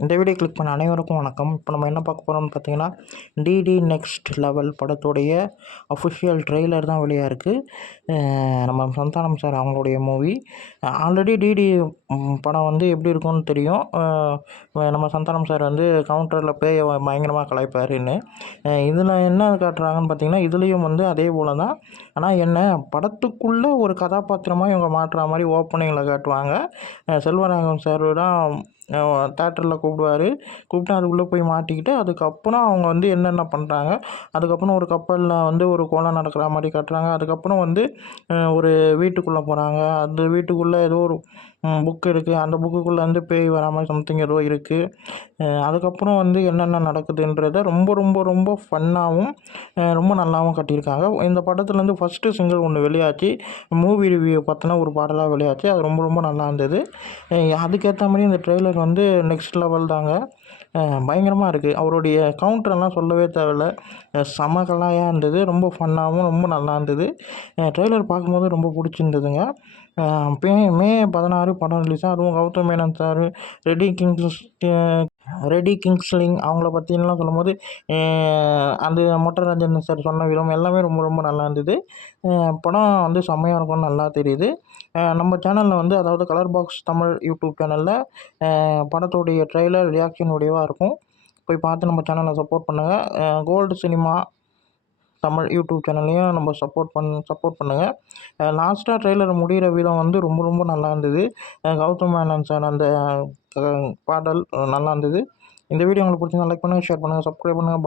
இந்த video click பண்ண அனைவருக்கும் வணக்கம். இப்போ நம்ம என்ன பார்க்க போகிறோம்னு பார்த்தீங்கன்னா, டிடி நெக்ஸ்ட் லெவல் படத்துடைய அஃபிஷியல் ட்ரெய்லர் தான் வெளியாக இருக்குது. நம்ம சந்தானம் சார் அவங்களுடைய மூவி. ஆல்ரெடி டிடி படம் வந்து எப்படி இருக்கும்னு தெரியும். நம்ம சந்தானம் சார் வந்து கவுண்டரில் பேயை பயங்கரமாக கலாய்ப்பாருன்னு. இதில் என்ன காட்டுறாங்கன்னு பார்த்தீங்கன்னா, இதுலேயும் வந்து அதே போல் தான். ஆனால் என்ன படத்துக்குள்ளே ஒரு கதாபாத்திரமாக இவங்க மாற்றுற மாதிரி ஓப்பனிங்கில் காட்டுவாங்க. செல்வராகவன் சார் தான் தேட்டரில் கூப்பிட்டு அதுக்குள்ளே போய் மாட்டிக்கிட்டு அதுக்கப்புறம் அவங்க வந்து என்னென்ன பண்ணுறாங்க. அதுக்கப்புறம் ஒரு கப்பலில் வந்து ஒரு கொலை நடக்கிற மாதிரி காட்டுறாங்க. அதுக்கப்புறம் வந்து ஒரு வீட்டுக்குள்ளே போகிறாங்க. அந்த வீட்டுக்குள்ளே ஏதோ ஒரு புக் இருக்குது. அந்த புக்குக்குள்ளே வந்து பேய் வரா மாதிரி சம்திங் ஏதோ இருக்குது. அதுக்கப்புறம் வந்து என்னென்ன நடக்குதுன்றத ரொம்ப ரொம்ப ரொம்ப ஃபன்னாகவும் ரொம்ப நல்லாவும் கட்டியிருக்காங்க. இந்த படத்துலேருந்து ஃபஸ்ட்டு சிங்கிள் ஒன்று வெளியாச்சு. மூவி ரிவ்யூ பற்றின ஒரு பாடலாக வெளியாச்சு. அது ரொம்ப ரொம்ப நல்லா இருந்தது. அதுக்கேற்ற மாதிரி இந்த ட்ரெய்லர் வந்து நெக்ஸ்ட் லெவல் தாங்க. பயங்கரமாக இருக்குது. அவருடைய கவுண்டரெல்லாம் சொல்லவே தேவையில்ல. செம கலாயாக இருந்தது. ரொம்ப ஃபன்னாகவும் ரொம்ப நல்லா இருந்தது. ட்ரெய்லர் பார்க்கும்போது ரொம்ப பிடிச்சிருந்ததுங்க. மே 16 படம் ரிலீஸ். அதுவும் கௌதம் மேனன் சார், ரெடி கிங்ஸ் ரெடி கிங்ஸ்லிங் அவங்கள பற்றிலாம் சொல்லும்போது அந்த மொட்டை ரஞ்சன் சார் சொன்ன விதம் எல்லாமே ரொம்ப ரொம்ப நல்லா இருந்தது. படம் வந்து செம்மையாக இருக்கும்னு நல்லா தெரியுது. நம்ம சேனலில் வந்து அதாவது கலர் பாக்ஸ் தமிழ் யூடியூப் சேனலில் படத்துடைய ட்ரெய்லர் ரியாக்ஷன் வீடியோவாக இருக்கும். போய் பார்த்து நம்ம சேனலை சப்போர்ட் பண்ணுங்கள். கோல்டு சினிமா தமிழ் யூடியூப் சேனல்லையும் நம்ம சப்போர்ட் பண்ணுங்கள். லாஸ்ட்டாக ட்ரெய்லர் முடிகிற விதம் வந்து ரொம்ப ரொம்ப நல்லா இருந்தது. கௌதம் மேனன் சார் அந்த பாடல் நல்லா இருந்தது. இந்த வீடியோ உங்களுக்கு பிடிச்சிருந்தா லைக் பண்ணுங்கள், ஷேர் பண்ணுங்கள், சப்ஸ்கிரைப் பண்ணுங்கள்.